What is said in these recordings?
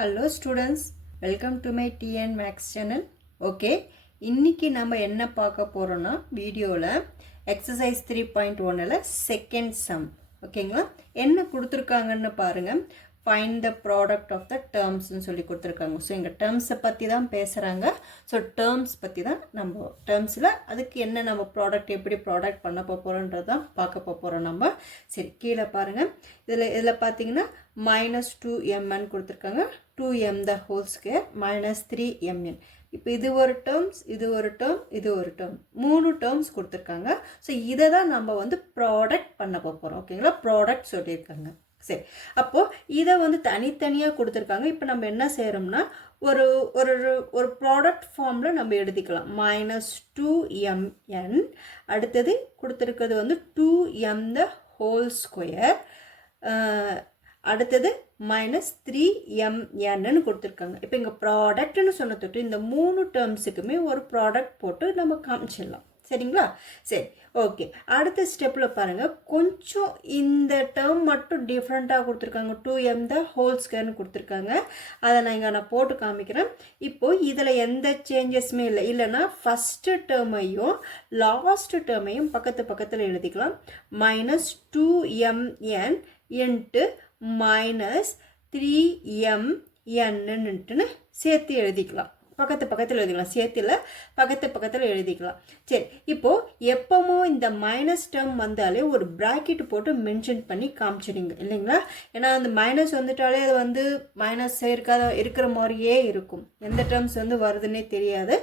Hello students, welcome to my TN Max channel. Okay, இன்னைக்கு நம்ம என்ன பார்க்க போறோம்னா வீடியோல exercise 3.1ல second sum. ஓகேங்களா? என்ன கொடுத்திருக்காங்கன்னு பாருங்க. Find the product of the terms னு சொல்லி கொடுத்திருக்காங்க. சோ இங்க terms பத்தி தான் பேசுறாங்க. சோ terms பத்தி தான் நம்ம termsல அதுக்கு என்ன நம்ம product எப்படி product பண்ண போறோம்ன்றத தான் பார்க்க போறோம் நம்ம. சரி கீழ பாருங்க. இதுல பாத்தீங்கன்னா -2mn கொடுத்திருக்காங்க. 2m the whole square minus 3mn. இப்போ இது ஒரு டேர்ம்ஸ், இது ஒரு டேர்ம், இது ஒரு டேர்ம், மூணு டேர்ம்ஸ் கொடுத்துருக்காங்க. ஸோ இதை தான் நம்ம வந்து ப்ராடக்ட் பண்ண போகிறோம். ஓகேங்களா, ப்ராடக்ட் சொல்லியிருக்காங்க. சரி, அப்போது இதை வந்து தனித்தனியாக கொடுத்துருக்காங்க. இப்போ நம்ம என்ன செய்கிறோம்னா ஒரு ஒரு ஒரு ப்ராடக்ட் ஃபார்மில் நம்ம எழுதிக்கலாம். -2mn அடுத்தது கொடுத்துருக்கிறது வந்து 2m the whole square, அடுத்தது -3mn கொடுத்துருக்காங்க. இப்போ இங்கே ப்ராடக்ட்னு சொன்ன தொட்டு இந்த மூணு டேர்ம்ஸுக்குமே ஒரு ப்ராடக்ட் போட்டு நம்ம காமிச்சிடலாம். சரிங்களா? சரி, ஓகே. அடுத்த ஸ்டெப்பில் பாருங்கள், கொஞ்சம் இந்த டேர்ம் மட்டும் டிஃப்ரெண்ட்டாக கொடுத்துருக்காங்க. 2m the whole squareனு கொடுத்துருக்காங்க. அதை நான் போட்டு காமிக்கிறேன். இப்போது இதில் எந்த சேஞ்சஸுமே இல்லைன்னா ஃபஸ்ட்டு டேர்மையும் லாஸ்ட்டு டேர்மையும் பக்கத்தில் எழுதிக்கலாம். -2mn into -3mn சேர்த்து எழுதிக்கலாம். பக்கத்தில் எழுதிக்கலாம். சேர்த்துல பக்கத்தில் எழுதிக்கலாம். சரி, இப்போது எப்பவும் இந்த மைனஸ் டேர்ம் வந்தாலே ஒரு ப்ராக்கெட் போட்டு மென்ஷன் பண்ணி காமிச்சிடுங்க இல்லைங்களா? ஏன்னா அந்த மைனஸ் வந்துட்டாலே அது வந்து மைனஸ் இருக்கிற மாதிரியே இருக்கும். எந்த டேர்ம்ஸ் வந்து வருதுன்னே தெரியாது.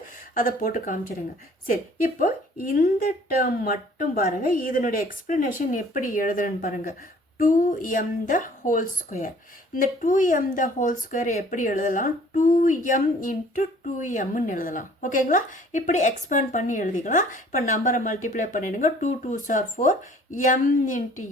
அதை போட்டு காமிச்சிடுங்க. சரி, இப்போ இந்த டேர்ம் மட்டும் பாருங்கள். இதனுடைய எக்ஸ்பிளனேஷன் எப்படி எழுதுறேன்னு பாருங்கள். 2m the whole square. இந்த 2m the whole square எப்படி எழுதலாம்? 2m into 2m எழுதலாம். ஓகேங்களா? இப்படி எக்ஸ்பேண்ட் பண்ணி எழுதிக்கலாம். இப்போ நம்பரை மல்டிப்ளை பண்ணிடுங்க. 2 2s are 4, m into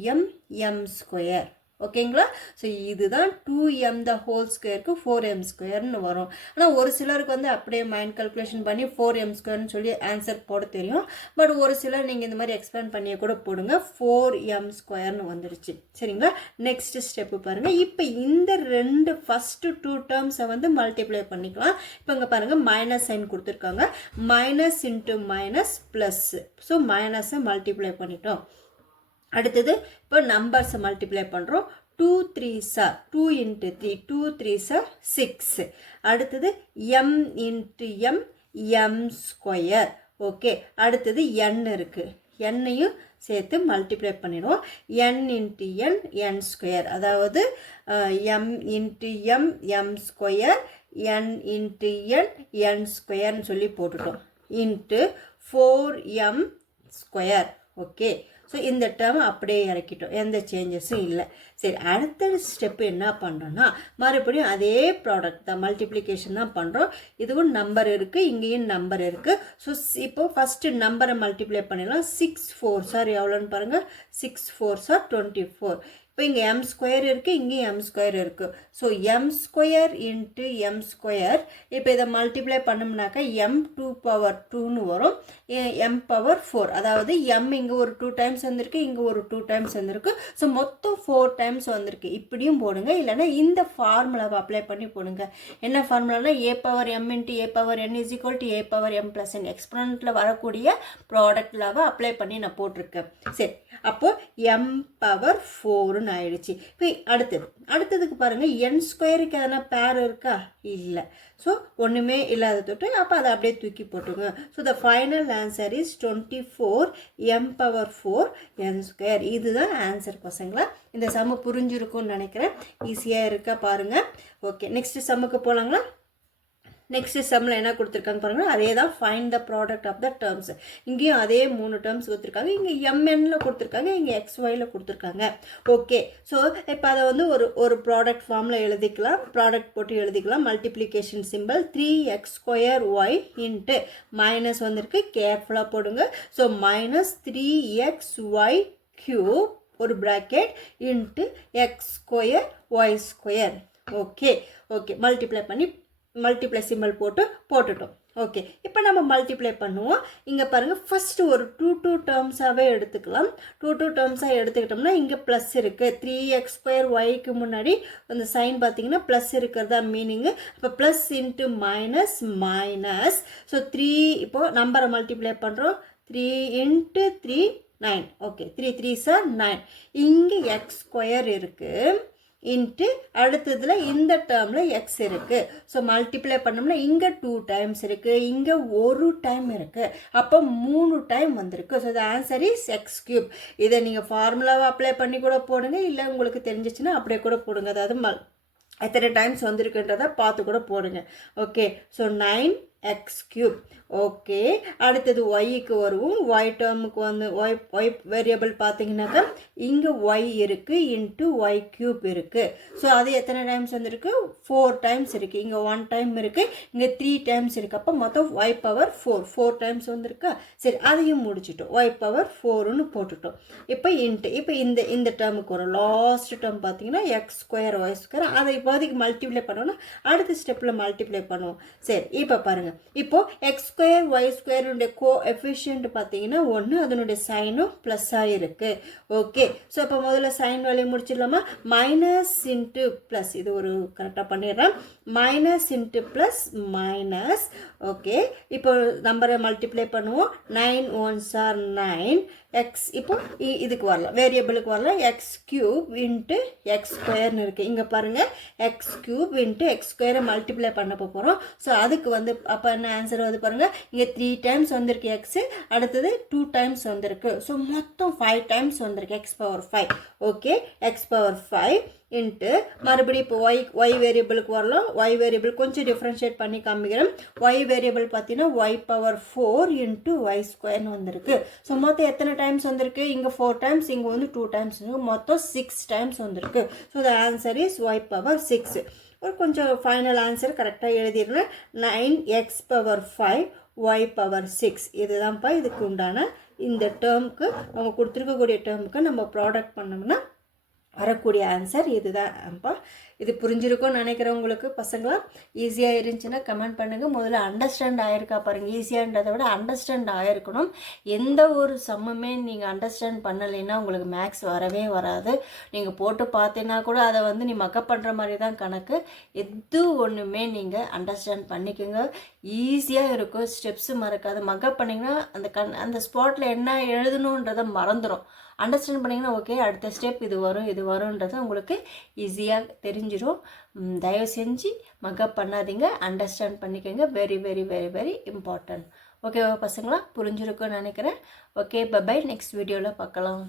m square. ஓகேங்களா? ஸோ இதுதான் 2m the whole ஸ்கொயருக்கு 4m ஸ்கொயர்னு வரும். ஆனால் ஒரு சிலருக்கு வந்து அப்படியே மைண்ட் கல்குலேஷன் பண்ணி 4m ஸ்கொயர்னு சொல்லி ஆன்சர் போட தெரியும். பட் ஒரு சிலர் நீங்கள் இந்த மாதிரி எக்ஸ்பேண்ட் பண்ணியே கூட போடுங்க. 4m ஸ்கொயர்னு வந்துடுச்சு. சரிங்களா? நெக்ஸ்ட் ஸ்டெப்பு பாருங்கள். இப்போ இந்த ரெண்டு ஃபஸ்ட்டு 2 டேர்ம்ஸை வந்து மல்டிப்ளை பண்ணிக்கலாம். இப்போ இங்கே பாருங்கள், மைனஸ் சைன் கொடுத்துருக்காங்க. Minus into minus plus. So மைனஸை மல்டிப்ளை பண்ணிட்டோம். அடுத்தது இப்போ நம்பர்ஸை மல்டிப்ளை பண்ணுறோம். 2 3s are 2 into 3, 2 3s are 6. அடுத்தது m into m square. Okay, அடுத்தது n இருக்குது. என்னையும் சேர்த்து மல்டிப்ளை பண்ணிடுவோம். n into n ஸ்கொயர், அதாவது m into m square, n into n ஸ்கொயர்னு சொல்லி போட்டுட்டோம். Into 4m square. Okay, so இந்த டேர்ம் அப்படியே இறக்கிட்டோம். எந்த சேஞ்சஸும் இல்லை. சரி, அடுத்த ஸ்டெப்பு என்ன பண்ணுறோன்னா மறுபடியும் அதே ப்ராடக்ட் தான், மல்டிப்ளிகேஷன் தான் பண்ணுறோம். இதுவும் நம்பர் இருக்குது, இங்கேயும் நம்பர் இருக்குது. ஸோ இப்போ ஃபஸ்ட்டு நம்பரை மல்டிப்ளை பண்ணிடலாம். 6 4s are எவ்வளோன்னு பாருங்கள். 6 4s are 24. இப்போ இங்கே m ஸ்கொயர் இருக்குது, இங்கேயும் m ஸ்கொயர் இருக்குது. So m square into m square. இப்போ இதை மல்டிப்ளை பண்ணோம்னாக்கா m2 power 2ன்னு வரும். m power 4, அதாவது m இங்கே ஒரு 2 டைம்ஸ் வந்திருக்கு, இங்கே ஒரு 2 டைம்ஸ் வந்திருக்கு. ஸோ மொத்தம் 4 டைம்ஸ் வந்திருக்கு. இப்படியும் போடுங்க, இல்லைன்னா இந்த ஃபார்முலாவை அப்ளை பண்ணி போடுங்க. என்ன ஃபார்முலானா a power m into a power n is equal to a power m plus n. எக்ஸ்போனண்ட்டில் வரக்கூடிய ப்ராடக்ட்லாவை அப்ளை பண்ணி நான் போட்டிருக்கேன். சரி, அப்போது m power 4 ஆயிடுச்சு. இப்போ அடுத்ததுக்கு பாருங்க, n ஸ்கொயருக்கு எதனா பேர் இருக்கா? இல்லை. ஸோ ஒன்றுமே இல்லாத தொட்டு அப்போ அதை அப்படியே தூக்கி போட்டுங்க. So the final answer is 24 m power 4 n square. இதுதான் ஆன்சர் பசங்களா. இந்த சம்மு புரிஞ்சிருக்கும்னு நினைக்கிறேன். ஈஸியாக இருக்கா பாருங்கள். ஓகே, நெக்ஸ்ட் சம்முக்கு போகலாங்களா? நெக்ஸ்ட் சம்மில் என்ன கொடுத்துருக்காங்க பாருங்கள். அதே தான், find the product of the terms. இங்கேயும் அதே 3 டேர்ம்ஸ் கொடுத்துருக்காங்க. இங்கே mnல கொடுத்துருக்காங்க, இங்கே xyல கொடுத்துருக்காங்க. ஓகே, ஸோ இப்போ அதை வந்து ஒரு ப்ராடக்ட் ஃபார்மில் எழுதிக்கலாம். ப்ராடக்ட் போட்டு எழுதிக்கலாம். Multiplication simple 3x² into minus வந்திருக்கு, கேர்ஃபுல்லாக போடுங்க. ஸோ -3xy³ ஒரு bracket into x² y². Okay, multiply simple போட்டுட்டோம். ஓகே, இப்போ நம்ம மல்டிப்ளை பண்ணுவோம். இங்கே பாருங்கள், ஃபஸ்ட்டு ஒரு டூ டேர்ம்ஸாகவே எடுத்துக்கலாம். டூ டேர்ம்ஸாக எடுத்துக்கிட்டோம்னா இங்கே ப்ளஸ் இருக்குது. 3x² ஒய்க்கு முன்னாடி அந்த சைன் பார்த்தீங்கன்னா ப்ளஸ் இருக்கிறதா மீனிங்கு. அப்போ plus into minus minus. So 3 இப்போது நம்பரை மல்டிப்ளை பண்ணுறோம். 3 × 3 9. Okay, 3 3s are 9. இங்கே x² இருக்குது இன்ட்டு அடுத்ததில் இந்த டேர்மில் எக்ஸ் இருக்குது. ஸோ மல்டிப்ளை பண்ணோம்னா இங்கே 2 டைம்ஸ் இருக்குது, இங்கே 1 டைம் இருக்குது. அப்போ 3 டைம் வந்திருக்கு. So the answer is x³. இதை நீங்கள் ஃபார்முலாவை அப்ளை பண்ணி கூட போடுங்க, இல்லை உங்களுக்கு தெரிஞ்சிச்சுன்னா அப்படியே கூட போடுங்க. அதாவது எத்தனை டைம்ஸ் வந்திருக்குன்றதை பார்த்து கூட போடுங்க. Okay, so 9x³ okay. அடுத்தது ஒய்க்கு வருவோம். ஒய் டேர்முக்கு வந்து ஒய் வேரியபிள் பார்த்தீங்கன்னாக்கா இங்கே ஒய் இருக்குது இன்ட்டு y³ இருக்குது. ஸோ அது எத்தனை டைம்ஸ் வந்திருக்கு? 4 டைம்ஸ் இருக்குது. இங்கே 1 டைம் இருக்குது, இங்கே 3 டைம்ஸ் இருக்குது. அப்போ மொத்தம் y⁴ டைம்ஸ் வந்திருக்கா? சரி, அதையும் முடிச்சிட்டோம். y⁴ போட்டுட்டோம். இப்போ இப்போ இந்த டேர்முக்கு வரும். லாஸ்ட் டேர்ம் பார்த்தீங்கன்னா x² y². அதை இப்போதைக்கு மல்டிப்ளை பண்ணோன்னா அடுத்த ஸ்டெப்பில் மல்டிப்ளை பண்ணுவோம். சரி, இப்போ பாருங்கள், இப்போது x² y² கோஎஃபிஷியன்ட் பார்த்தீங்கன்னா 1, அதனுடைய சைனும் ப்ளஸ்ஸாக இருக்குது. ஓகே, ஸோ இப்போ முதல்ல சைன் வேலையை முடிச்சிடலாமா? மைனஸ் இன்ட்டு ப்ளஸ், இது ஒரு கரெக்டாக பண்ணிடுறேன். Minus into plus minus. Okay, இப்போ நம்பரை மல்டிப்ளை பண்ணுவோம். 9 1s are 9. எக்ஸ் இப்போ இதுக்கு வரலாம், வேரியபிளுக்கு வரலாம். x³ இன்ட்டு x² இருக்குது. இங்கே பாருங்கள், x³ இன்ட்டு x² மல்டிப்ளை பண்ண போகிறோம். ஸோ அதுக்கு வந்து அப்போ என்ன ஆன்சர் வந்து பாருங்கள், இங்கே 3 டைம்ஸ் வந்திருக்கு எக்ஸு, அடுத்தது 2 டைம்ஸ் வந்திருக்கு. ஸோ மொத்தம் 5 டைம்ஸ் வந்திருக்கு, x⁴. ஓகே, x⁴ இன்ட்டு மறுபடியும் இப்போ ஒய் வேரியபிளுக்கு வரலாம். ஒய் வேரியபிள் கொஞ்சம் டிஃப்ரென்ஷியேட் பண்ணி காமிக்கிறேன். ஒய் வேரியபிள் பார்த்தீங்கன்னா y⁴ இன்ட்டு y² வந்திருக்கு. ஸோ மொத்தம் எத்தனை டைம்ஸ் வந்திருக்கு? இங்கே 4 டைம்ஸ், இங்கே வந்து 2 டைம்ஸ், மொத்தம் 6 டைம்ஸ் வந்திருக்கு. So the answer is y⁴. ஒரு கொஞ்சம் ஃபைனல் ஆன்சர் கரெக்டாக எழுதிடுறேன். 9x⁴ y⁴. இதுதான்ப்பா இதுக்கு உண்டான இந்த டேர்முக்கு அவங்க கொடுத்துருக்கக்கூடிய டேர்முக்கு நம்ம ப்ராடக்ட் பண்ணோம்னா வரக்கூடிய ஆன்சர் இதுதான்ப்பா. இது புரிஞ்சிருக்கும்னு நினைக்கிறேன் உங்களுக்கு பசங்களா. ஈஸியாக இருந்துச்சுன்னா கமெண்ட் பண்ணுங்கள். முதல்ல அண்டர்ஸ்டாண்ட் ஆகிருக்கா பாருங்கள். ஈஸியான்றதை விட அண்டர்ஸ்டாண்ட் ஆகிருக்கணும். எந்த ஒரு சம்முமே நீங்கள் அண்டர்ஸ்டாண்ட் பண்ணலைன்னா உங்களுக்கு மேக்ஸ் வரவே வராது. நீங்கள் போட்டு பார்த்தீங்கன்னா கூட அதை வந்து நீ மக்கப் பண்ணுற மாதிரி தான் கணக்கு. எது ஒன்றுமே நீங்கள் அண்டர்ஸ்டாண்ட் பண்ணிக்கோங்க. ஈஸியாக இருக்கும், ஸ்டெப்ஸு மறக்காது. மக்கப் பண்ணிங்கன்னா அந்த ஸ்பாட்டில் என்ன எழுதணுன்றதை மறந்துடும். அண்டர்ஸ்டாண்ட் பண்ணிங்கன்னா ஓகே, அடுத்த ஸ்டெப் இது வரும்ன்றது உங்களுக்கு ஈஸியாக தெரிஞ்சிடும். தயவு செஞ்சு மக்கப் பண்ணாதீங்க, அண்டர்ஸ்டாண்ட் பண்ணிக்கோங்க. Very very very very important. ஓகேவா பசங்களா? புரிஞ்சிருக்கும்னு நினைக்கிறேன். Okay, by. நெக்ஸ்ட் வீடியோவில் பார்க்கலாம்.